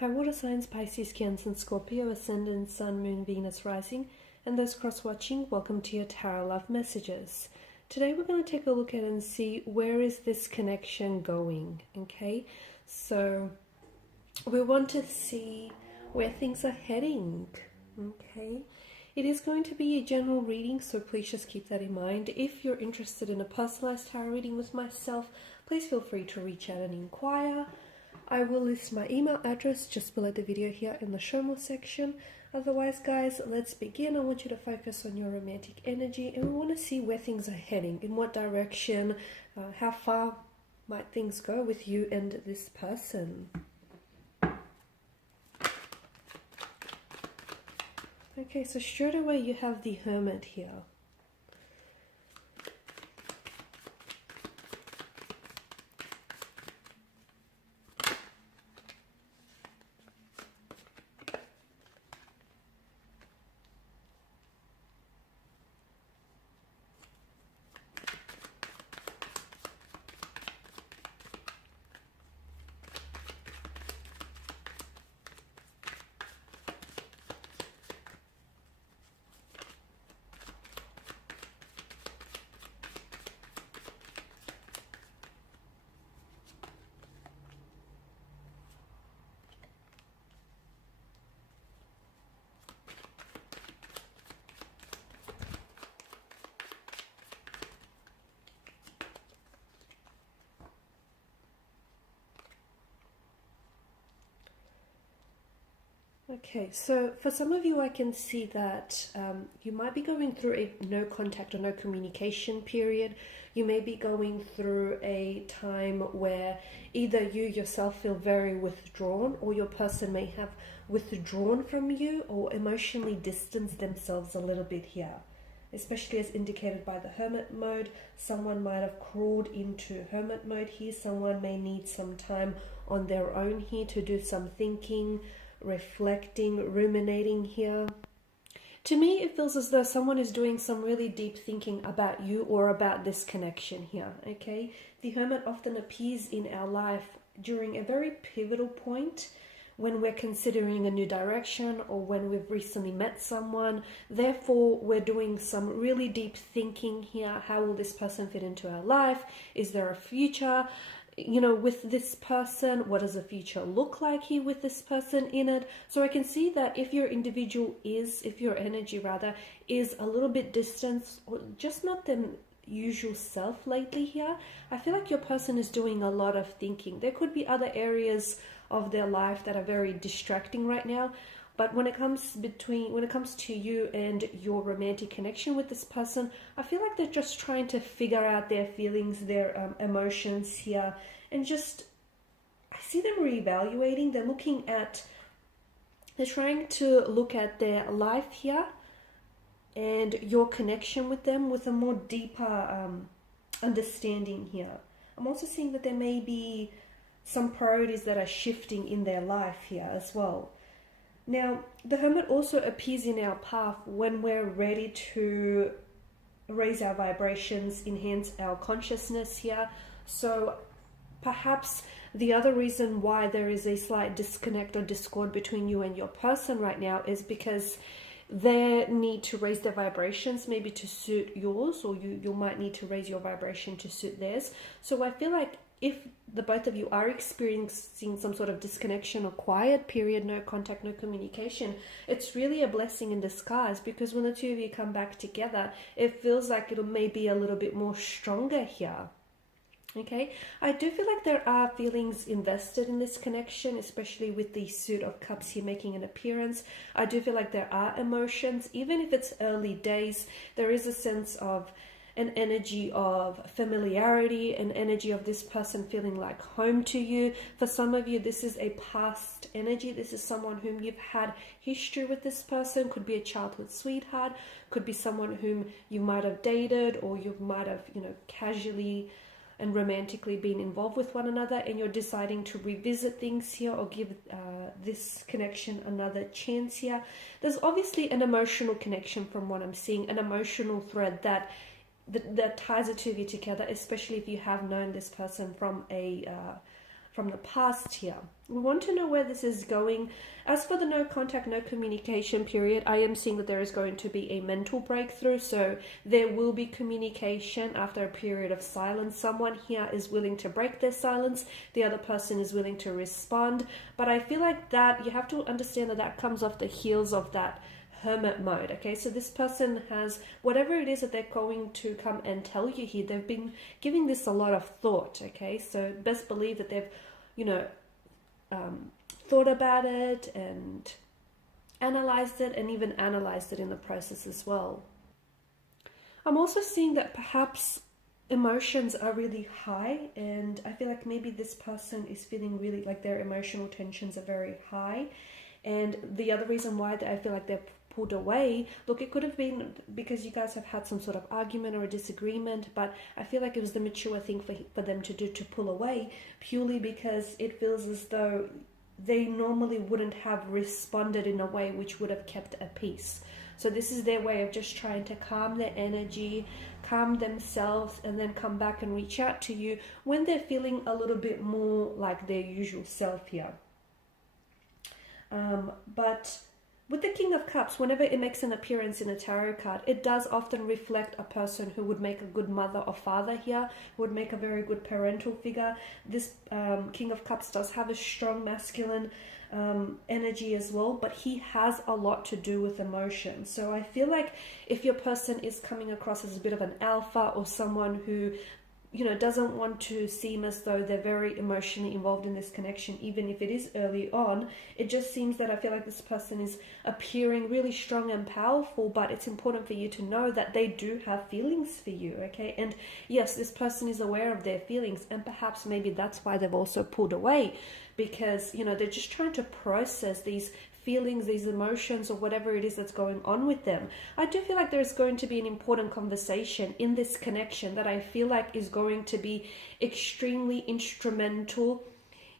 Hi water signs, Pisces, Cancer, and Scorpio, Ascendant, Sun, Moon, Venus, Rising, and those cross-watching, welcome to your Tarot Love Messages. Today we're going to take a look at and see where is this connection going, okay? So we want to see where things are heading, okay? It is going to be a general reading, so please just keep that in mind. If you're interested in a personalized tarot reading with myself, please feel free to reach out and inquire. I will list my email address just below the video here in the show more section. Otherwise, guys, let's begin. I want you to focus on your romantic energy, and we want to see where things are heading, in what direction, how far might things go with you and this person. Okay, so straight away you have the Hermit here. Okay, so for some of you I can see that you might be going through a no contact or no communication period. You may be going through a time where either you yourself feel very withdrawn, or your person may have withdrawn from you or emotionally distanced themselves a little bit here. Especially as indicated by the Hermit mode, someone might have crawled into Hermit mode here. Someone may need some time on their own here to do some thinking, reflecting, ruminating here. To me, it feels as though someone is doing some really deep thinking about you or about this connection here, okay? The Hermit often appears in our life during a very pivotal point, when we're considering a new direction or when we've recently met someone. Therefore, we're doing some really deep thinking here. How will this person fit into our life? Is there a future, you know, with this person? What does the future look like here with this person in it? So I can see that if your energy rather is a little bit distant, or just not the usual self lately here, I feel like your person is doing a lot of thinking. There could be other areas of their life that are very distracting right now, but when it comes to you and your romantic connection with this person, I feel like they're just trying to figure out their feelings, their emotions here, and just, I see them reevaluating. They're trying to look at their life here and your connection with them with a more deeper understanding here. I'm also seeing that there may be some priorities that are shifting in their life here as well. Now, the Hermit also appears in our path when we're ready to raise our vibrations, enhance our consciousness here. So perhaps the other reason why there is a slight disconnect or discord between you and your person right now is because they need to raise their vibrations maybe to suit yours, or you might need to raise your vibration to suit theirs. So I feel like if the both of you are experiencing some sort of disconnection or quiet period, no contact, no communication, it's really a blessing in disguise, because when the two of you come back together, it feels like it'll maybe a little bit more stronger here. Okay, I do feel like there are feelings invested in this connection, especially with the Suit of Cups here making an appearance. I do feel like there are emotions, even if it's early days. There is a sense of an energy of familiarity, an energy of this person feeling like home to you. For some of you, this is a past energy. This is someone whom you've had history with. This person could be a childhood sweetheart, could be someone whom you might have dated, or you might have, casually and romantically been involved with one another, and you're deciding to revisit things here or give this connection another chance here. There's obviously an emotional connection from what I'm seeing, an emotional thread that ties the two of you together, especially if you have known this person from from the past here. We want to know where this is going. As for the no contact, no communication period, I am seeing that there is going to be a mental breakthrough. So there will be communication after a period of silence. Someone here is willing to break their silence. The other person is willing to respond. But I feel like that you have to understand that that comes off the heels of that hermit mode. Okay, so this person has whatever it is that they're going to come and tell you here. They've been giving this a lot of thought. Okay, so best believe that they've, you know, thought about it and analyzed it, and even analyzed it in the process as well. I'm also seeing that perhaps emotions are really high, and I feel like maybe this person is feeling really like their emotional tensions are very high. And the other reason why I feel like they're pulled away, look, it could have been because you guys have had some sort of argument or a disagreement, but I feel like it was the mature thing for them to do, to pull away, purely because it feels as though they normally wouldn't have responded in a way which would have kept a peace. So this is their way of just trying to calm their energy, calm themselves, and then come back and reach out to you when they're feeling a little bit more like their usual self here. But with the King of Cups, whenever it makes an appearance in a tarot card, it does often reflect a person who would make a good mother or father here, who would make a very good parental figure. This King of Cups does have a strong masculine energy as well, but he has a lot to do with emotion. So I feel like if your person is coming across as a bit of an alpha, or someone who, you know, doesn't want to seem as though they're very emotionally involved in this connection, even if it is early on, it just seems that I feel like this person is appearing really strong and powerful, but it's important for you to know that they do have feelings for you, okay? And yes, this person is aware of their feelings, and perhaps maybe that's why they've also pulled away, because, you know, they're just trying to process these feelings, these emotions, or whatever it is that's going on with them. I do feel like there's going to be an important conversation in this connection that I feel like is going to be extremely instrumental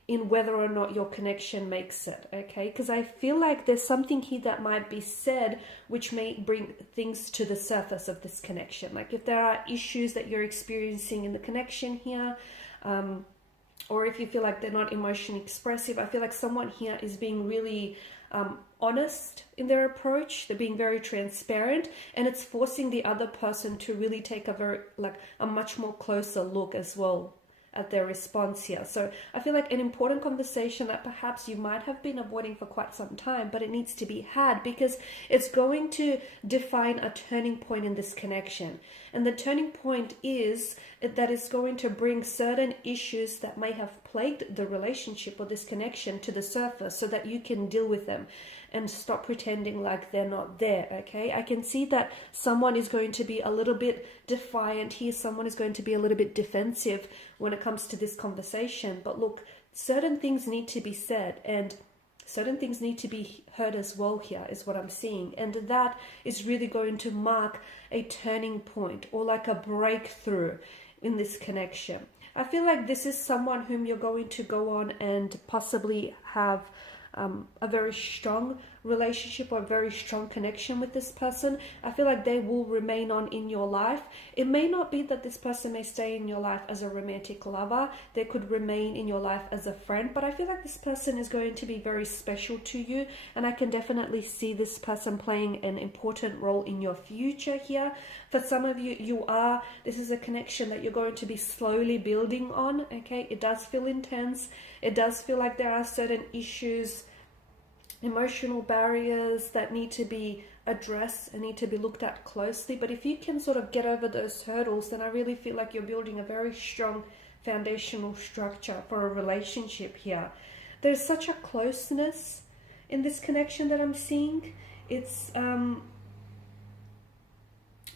in whether or not your connection makes it, okay? Because I feel like there's something here that might be said which may bring things to the surface of this connection. Like if there are issues that you're experiencing in the connection here, or if you feel like they're not emotionally expressive, I feel like someone here is being really honest in their approach. They're being very transparent, and it's forcing the other person to really take a much more closer look as well at their response here. So I feel like an important conversation that perhaps you might have been avoiding for quite some time, but it needs to be had, because it's going to define a turning point in this connection. And the turning point is that it's going to bring certain issues that may have plagued the relationship or this connection to the surface, so that you can deal with them and stop pretending like they're not there, okay? I can see that someone is going to be a little bit defiant here. Someone is going to be a little bit defensive when it comes to this conversation. But look, certain things need to be said, and certain things need to be heard as well here, is what I'm seeing. And that is really going to mark a turning point, or like a breakthrough in this connection. I feel like this is someone whom you're going to go on and possibly have a very strong relationship or a very strong connection with this person. I feel like they will remain on in your life. It may not be that this person may stay in your life as a romantic lover. They could remain in your life as a friend, but I feel like this person is going to be very special to you, and I can definitely see this person playing an important role in your future here. For some of you, this is a connection that you're going to be slowly building on, okay? It does feel intense. It does feel like there are certain issues, emotional barriers that need to be addressed and need to be looked at closely. But if you can sort of get over those hurdles, then I really feel like you're building a very strong foundational structure for a relationship here. There's such a closeness in this connection that I'm seeing. It's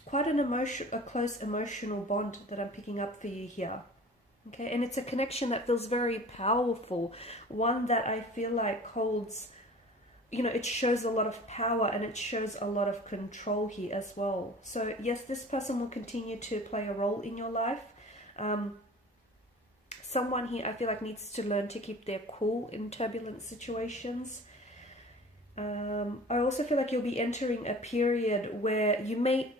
quite a close emotional bond that I'm picking up for you here. Okay, and it's a connection that feels very powerful, one that I feel like holds, you know, it shows a lot of power and it shows a lot of control here as well. So yes, this person will continue to play a role in your life. Someone here I feel like needs to learn to keep their cool in turbulent situations. I also feel like you'll be entering a period where you may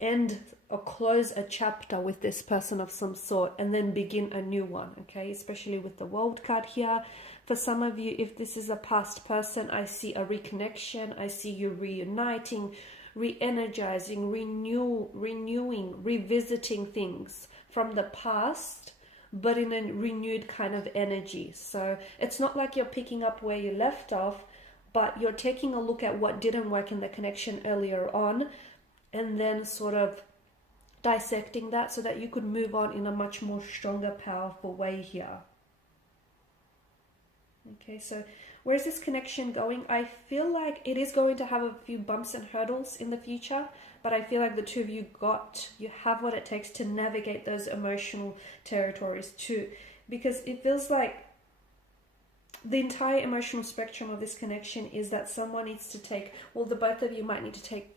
end or close a chapter with this person of some sort and then begin a new one, okay? Especially with the World card here. For some of you, if this is a past person, I see a reconnection. I see you reuniting, re-energizing, renewing, revisiting things from the past, but in a renewed kind of energy. So it's not like you're picking up where you left off, but you're taking a look at what didn't work in the connection earlier on, and then sort of dissecting that so that you could move on in a much more stronger, powerful way here. Okay, so where's this connection going? I feel like it is going to have a few bumps and hurdles in the future, but I feel like the two of you have what it takes to navigate those emotional territories too, because it feels like the entire emotional spectrum of this connection is that someone needs to take, well, the both of you might need to take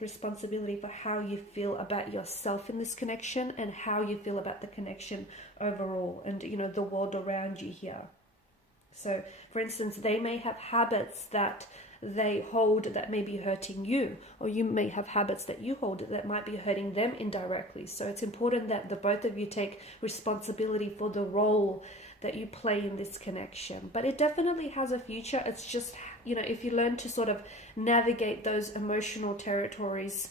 responsibility for how you feel about yourself in this connection and how you feel about the connection overall and, you know, the world around you here. So, for instance, they may have habits that they hold that may be hurting you, or you may have habits that you hold that might be hurting them indirectly. So it's important that the both of you take responsibility for the role that you play in this connection. But it definitely has a future. It's just, you know, if you learn to sort of navigate those emotional territories,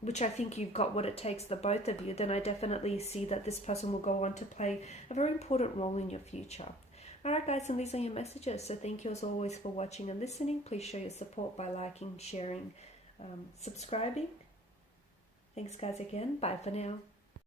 which I think you've got what it takes, the both of you, then I definitely see that this person will go on to play a very important role in your future. Alright guys, and these are your messages. So thank you as always for watching and listening. Please show your support by liking, sharing, subscribing. Thanks guys again. Bye for now.